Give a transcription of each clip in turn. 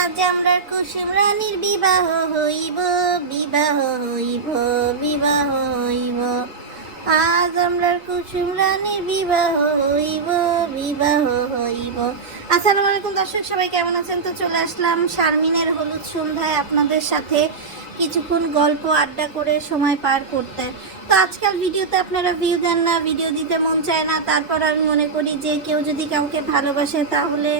আজ আমরা কুসুম রানীর বিবাহ হইব, বিবাহ হইব, বিবাহ হইব। আজ আমরা কুসুম রানীর বিবাহ হইব, বিবাহ হইব। আসসালামু আলাইকুম দর্শক, সবাই কেমন আছেন? তো চলে আসলাম শারমিনের হলুদ সন্ধ্যায় আপনাদের সাথে কিছুক্ষণ গল্প আড্ডা করে সময় পার করতে। তো আজকাল ভিডিওতে আপনারা ভিউ দেন না, ভিডিও দিতে মন চায় না। তারপর আমি মনে করি যে কেউ যদি কাউকে ভালোবাসে তাহলে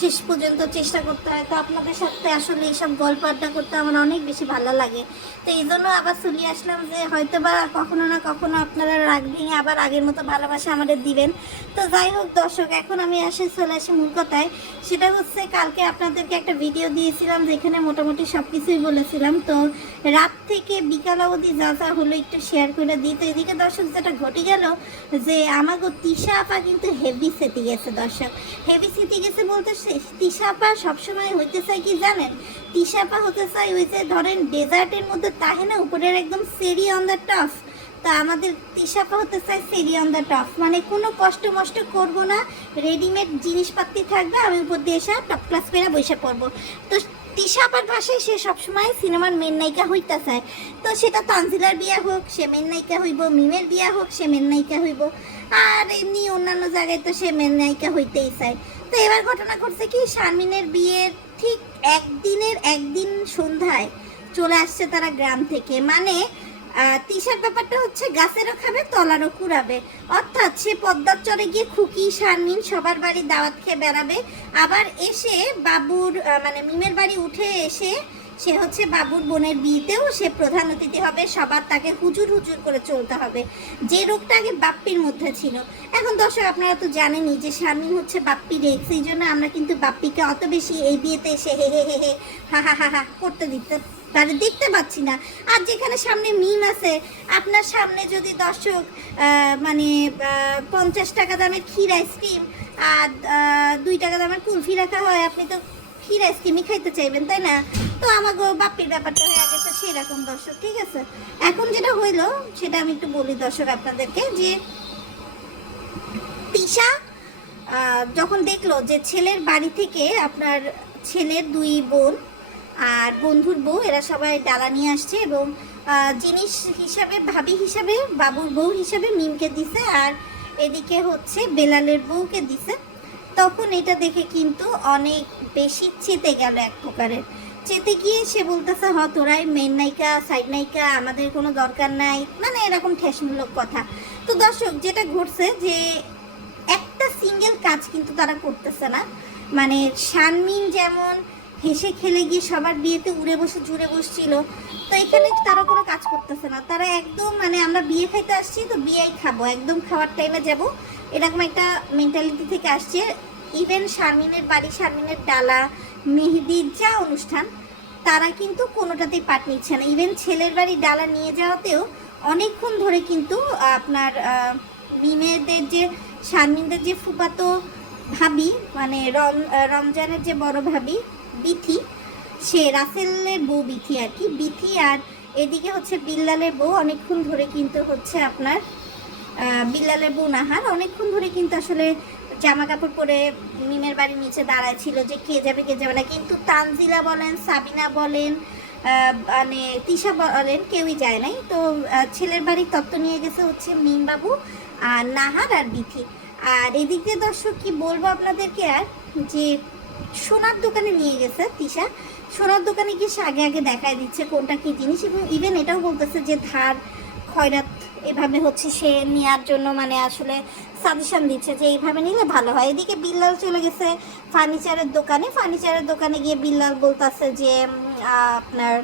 শেষ পর্যন্ত চেষ্টা করতে হয়। তো আপনাদের সাথে আসলে এইসব গল্প আড্ডা করতে আমার অনেক বেশি ভালো লাগে। তো এই জন্য আবার চলে আসলাম যে হয়তো বা কখনো না কখনো আপনারা রাগ ভেঙে আবার আগের মতো ভালোবাসা আমাদের দিবেন। তো যাই হোক দর্শক, এখন আমি চলে আসি মূল কথায়। সেটা হচ্ছে কালকে আপনাদেরকে একটা ভিডিও দিয়েছিলাম যেখানে মোটামুটি সব কিছুই বলেছিলাম। তো রাত থেকে বিকাল অবধি যা যা হলো একটু শেয়ার করে দিই। তো এদিকে দর্শক যেটা ঘটে গেল যে আমাকে তিশা আপা কিন্তু হেভি সেটি গেছে। দর্শক হেভি সেটি গেছে বলতে তিশা আপা সবসময় হইতে চাই কি জানেন? তিশা আপা হতে চাই ওই যে ধরেন ডেজার্টের মধ্যে তাহে না উপরের একদম সেরি অন দ্য টপ। তা আমাদের তিশাপা হতে চাই সেরি অন দ্য টপ, মানে কোনো কষ্ট মষ্ট করবো না, রেডিমেড জিনিসপাতি থাকবে, আমি উপর দিয়ে এসে টপ ক্লাস করে বসে পড়বো। তো তিশাপার ভাষায় সে সবসময় সিনেমার মেন নায়িকা হইতে চায়। তো সেটা তানজিলার বিয়া হোক সে মেন নায়িকা হইব, মিমের বিয়া হোক সে মেন নায়িকা হইব, আর এমনি অন্যান্য জায়গায় তো সে মেন নায়িকা হইতেই চায়। তো এবার ঘটনা ঘটছে কি, শারমিনের বিয়ের ঠিক একদিন সন্ধ্যায় চলে আসছে তারা গ্রাম থেকে। মানে তিশার ব্যাপারটা হচ্ছে গাছেরও খাবে তলারও কুড়াবে, অর্থাৎ সে পদ্মার চরে গিয়ে খুকি শারমিন সবার বাড়ি দাওয়াত খেয়ে বেড়াবে, আবার এসে বাবুর মানে মিমের বাড়ি উঠে এসে সে হচ্ছে বাবুর বোনের বিয়েতেও সে প্রধান অতিথি হবে, সবার তাকে হুজুর হুজুর করে চলতে হবে, যে রোগটা আগে বাপ্পির মধ্যে ছিল। এখন দর্শক আপনারা তো জানেনই যে শারমিন হচ্ছে বাপ্পির এক্স, এই জন্য আমরা কিন্তু বাপ্পিকে অত বেশি এই বিয়েতে এসে হে হে হে হে হা হা হা হা করতে তারা দেখতে পাচ্ছি না। আর যেখানে সামনে মিম আছে, আপনার সামনে যদি দর্শক মানে 50 টাকা দামের ক্ষীর আইসক্রিম আর 2 টাকা দামের কুলফি রাখা হয়, আপনি তো ক্ষীর আইসক্রিমই খাইতে চাইবেন, তাই না? তো আমাকে বাপ্পির ব্যাপারটা হয়ে গেছে সেরকম দর্শক, ঠিক আছে? এখন যেটা হইলো সেটা আমি একটু বলি দর্শক আপনাদেরকে, যে তিশা যখন দেখলো যে ছেলের বাড়ি থেকে আপনার ছেলের 2 বোন আর বন্ধুর বউ এরা সবাই ডালা নিয়ে আসছে, এবং জিনিস হিসাবে ভাবি হিসাবে বাবুর বউ হিসাবে মিমকে দিছে, আর এদিকে হচ্ছে বেলালের বউকে দিছে। তখন এটা দেখে কিন্তু অনেক বেশি চেতে গেল, এক প্রকারের চেতে গিয়ে সে বলতেছে তোরাই মেন নায়িকা সাইড নায়িকা, আমাদের কোনো দরকার নাই, মানে এরকম ঠেসমূলক কথা। তো দর্শক যেটা ঘটছে যে একটা সিঙ্গেল কাজ কিন্তু তারা করতেছে না। মানে শারমিন যেমন হেসে খেলে গিয়ে সবার বিয়েতে উড়ে বসে জুড়ে বসছিল, তো এখানে তারা কোনো কাজ করতেছে না। তারা একদম মানে আমরা বিয়ে খাইতে আসছি তো বিয়েই খাবো, একদম খাওয়ার টাইমে যাব, এরকম একটা মেন্টালিটি থেকে আসছে। ইভেন শারমিনের বাড়ি, শারমিনের ডালা, মেহেদির যা অনুষ্ঠান, তারা কিন্তু কোনোটাতেই পাট নিচ্ছে না। ইভেন ছেলের বাড়ি ডালা নিয়ে যাওয়াতেও অনেকক্ষণ ধরে কিন্তু আপনার মিমেদের যে শারমিনদের যে ফুফাতো ভাবি, মানে রমজানের যে বড় ভাবি বিথি, সে রাসেলের বউ বিথি আর কি, বিথি, আর এদিকে হচ্ছে বিল্লালের বউ অনেকক্ষণ ধরে কিন্তু হচ্ছে আপনার বিল্লালের বউ নাহার অনেকক্ষণ ধরে কিন্তু আসলে জামা কাপড় পরে মিমের বাড়ির নিচে দাঁড়ায় ছিল যে কে যাবে কে যাবে না। কিন্তু তানজিলা বলেন, সাবিনা বলেন, মানে তিশা বলেন, কেউই যায় নাই। তো ছেলের বাড়ির তত্ত্ব নিয়ে গেছে হচ্ছে মিম বাবু আর নাহার আর বিথি। আর এদিক দিয়ে দর্শক কি বলবো আপনাদেরকে, আর যে সোনার দোকানে নিয়ে গেছে তিশা, সোনার দোকানে গিয়ে সে আগে আগে দেখায় দিচ্ছে কোনটা কি জিনিস, এবং ইভেন এটাও বলতেছে যে ধার খয়রাত এভাবে হচ্ছে সে নেওয়ার জন্য মানে আসলে সাজেশন দিচ্ছে যে এইভাবে নিলে ভালো হয়। এদিকে বিল্লাল চলে গেছে ফার্নিচারের দোকানে, ফার্নিচারের দোকানে গিয়ে বিল্লাল বলতেছে যে আপনার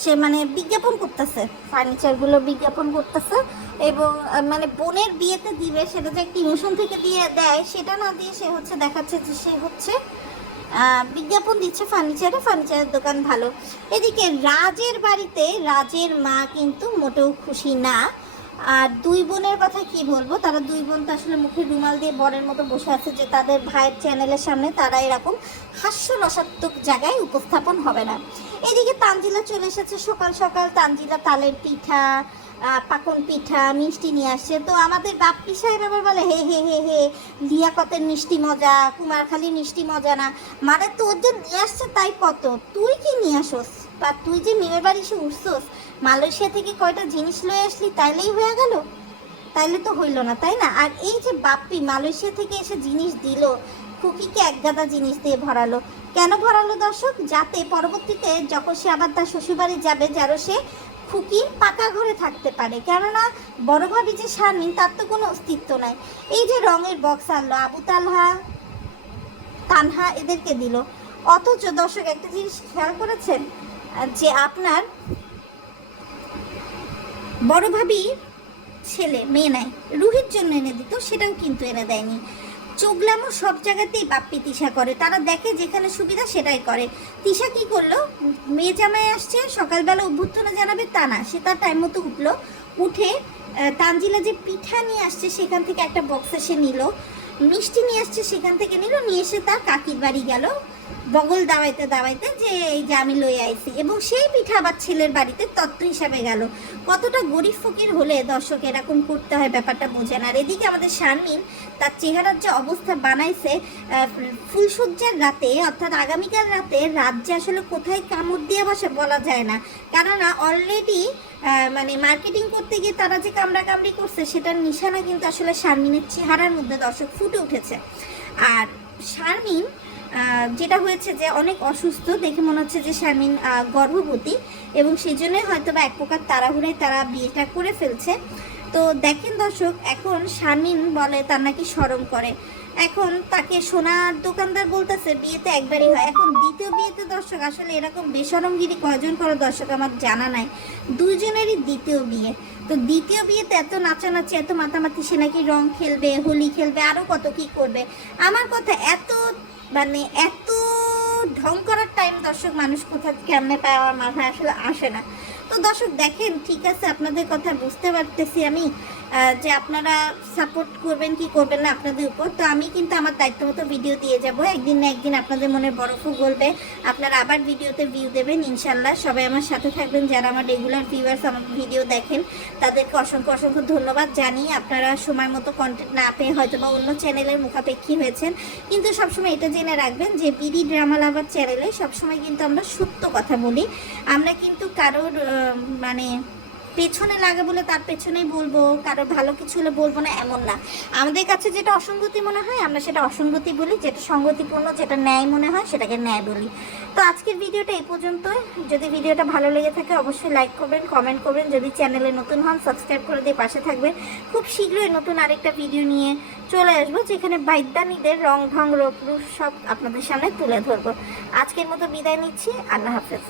সে মানে বিজ্ঞাপন করতেছে, ফার্নিচারগুলো বিজ্ঞাপন করতেছে, এবং মানে বোনের বিয়েতে দিবে সেটা যে একটা ইমোশন থেকে দিয়ে দেয় সেটা না দিয়ে সে হচ্ছে দেখাচ্ছে যে সে হচ্ছে বিজ্ঞাপন দিচ্ছে ফার্নিচারের দোকান ভালো। এদিকে রাজের বাড়িতে রাজের মা কিন্তু মোটেও খুশি না। আর 2 বোনের কথা কি বলবো, তারা 2 বোন তো আসলে মুখে রুমাল দিয়ে বরের মতো বসে আছে যে তাদের ভাইয়ের চ্যানেলের সামনে তারা এরকম হাস্যরসাত্মক জায়গায় উপস্থাপন হবে না। এদিকে তানজিলা চলে এসেছে সকাল সকাল, তানজিলা তালের পিঠা পাকন পিঠা মিষ্টি নিয়ে আসছে। তো আমাদের বাপ্পি সাহেব আবার বলে হে হে হে হে লিয়াকতের মিষ্টি মজা, কুমারখালীর মিষ্টি মজা না। মানে তোর যে নিয়ে আসছে তাই কত, তুই কি নিয়ে আসোস? বা তুই যে মেয়ের বাড়ি এসে উঠছোস, মালয়েশিয়া থেকে কয়টা জিনিস লয়ে আসলি তাইলেই হয়ে গেল? তাইলে তো হইল না, তাই না? আর এই যে বাপ্পি মালয়েশিয়া থেকে এসে জিনিস দিল, খুকিকে একগাদা জিনিস দিয়ে ভরালো। কেন ভরালো দর্শক? যাতে পরবর্তীতে যখন সে আবার তার শ্বশুরবাড়ি যাবে, যেন সে খুকির পাকা ঘরে থাকতে পারে। কেননা বড় ভাবি যে শারমিন, তার তো কোনো অস্তিত্ব নাই। এই যে রঙের বক্স আনলো, আবু তালহা তানহা এদেরকে দিল। অথচ দর্শক একটা জিনিস খেয়াল করেছেন যে আপনার বড় ভাবি ছেলে মেয়ে নাই, রুহির জন্য এনে দিত, সেটাও কিন্তু এনে দেয়নি। চোগলামো সব জায়গাতেই বাপ্পি তিশা করে, তারা দেখে যেখানে সুবিধা সেটাই করে। তিশা কি করলো, মেয়ে জামাই আসছে সকালবেলা অভ্যর্থনা জানাবে তা না, সে তার টাইম মতো উঠলো, উঠে তানজিলা যে পিঠা নিয়ে আসছে সেখান থেকে একটা বক্সে সে নিল, মিষ্টি নিয়ে আসছে সেখান থেকে নিল, নিয়ে এসে তার কাকির বাড়ি গেল বগল দাওয়াইতে দাওয়াইতে যে এই যে আমি লই আইছি, এবং সেই পিঠা আবার ছেলের বাড়িতে তত্ত্ব হিসাবে গেল। কতটা গরিব ফকির হলে দর্শক এরকম করতে হয় ব্যাপারটা বোঝে না। আর এদিকে আমাদের শারমিন তার চেহারার যে অবস্থা বানাইছে, ফুলসজ্জার রাতে অর্থাৎ আগামীকাল রাতে রাত যে আসলে কোথায় কামড় দিয়ে বসে বলা যায় না, কেননা অলরেডি মানে মার্কেটিং করতে গিয়ে তারা যে কামড়াকামড়ি করছে সেটার নিশানা কিন্তু আসলে শারমিনের চেহারার মধ্যে দর্শক ফুটে উঠেছে। আর শারমিন যেটা হয়েছে যে অনেক অসুস্থ, দেখে মনে হচ্ছে যে শারমিন গর্ভবতী, এবং সেই জন্যই হয়তো বা এক প্রকার তাড়াহুড়ায় তারা বিয়েটা করে ফেলছে। তো দেখেন দর্শক, এখন শারমিন বলে তার নাকি শরম করে, এখন তাকে সোনার দোকানদার বলতেছে বিয়েতে একবারই হয়। এখন দ্বিতীয় বিয়েতে দর্শক আসলে এরকম বেশরমগিরি কয়জন করে দর্শক আমার জানা নাই, দুইজনেরই দ্বিতীয় বিয়ে। তো দ্বিতীয় বিয়েতে এত নাচানাচি এত মাতামাতি, সে নাকি রং খেলবে, হোলি খেলবে, আরও কত কি করবে। আমার কথা এত মানে এত ঢং করার টাইম দর্শক মানুষ কোথাও কেমনে পায় আমার মাথায় আসলে আসে না। তো দর্শক দেখেন, ঠিক আছে আপনাদের কথা বুঝতে পারতেছি আমি যে আপনারা সাপোর্ট করবেন কি করবেন না আপনাদের উপর। তো আমি কিন্তু আমার দায়িত্ব মতো ভিডিও দিয়ে যাব, একদিন না একদিন আপনাদের মনের বরফও গলবে, আপনারা আবার ভিডিওতে ভিউ দেবেন ইনশাল্লাহ। সবাই আমার সাথে থাকবেন, যারা আমার রেগুলার ভিউয়ার্স আমার ভিডিও দেখেন তাদেরকে অসংখ্য অসংখ্য ধন্যবাদ জানিয়ে, আপনারা সময় মতো কন্টেন্ট না পেয়ে হয়তো বা অন্য চ্যানেলের মুখাপেক্ষী হয়েছেন, কিন্তু সবসময় এটা জেনে রাখবেন যে বিডি ড্রামা লাভার চ্যানেলে সবসময় কিন্তু আমরা সত্য কথা বলি। আমরা কিন্তু কারোর মানে পেছনে লাগে বলে তার পেছনেই বলবো, কারো ভালো কিছু হলে বলবো না, এমন না। আমাদের কাছে যেটা অসঙ্গতি মনে হয় আমরা সেটা অসঙ্গতি বলি, যেটা সঙ্গতিপূর্ণ যেটা ন্যায় মনে হয় সেটাকে ন্যায় বলি। তো আজকের ভিডিওটা এই পর্যন্তই। যদি ভিডিওটা ভালো লেগে থাকে অবশ্যই লাইক করবেন, কমেন্ট করবেন, যদি চ্যানেলে নতুন হন সাবস্ক্রাইব করে দিয়ে পাশে থাকবেন। খুব শীঘ্রই নতুন আরেকটা ভিডিও নিয়ে চলে আসবো, যেখানে বাইদ্যানীদের রং ঢং রূপ সব আপনাদের সামনে তুলে ধরবো। আজকের মতো বিদায় নিচ্ছি, আল্লাহ হাফেজ।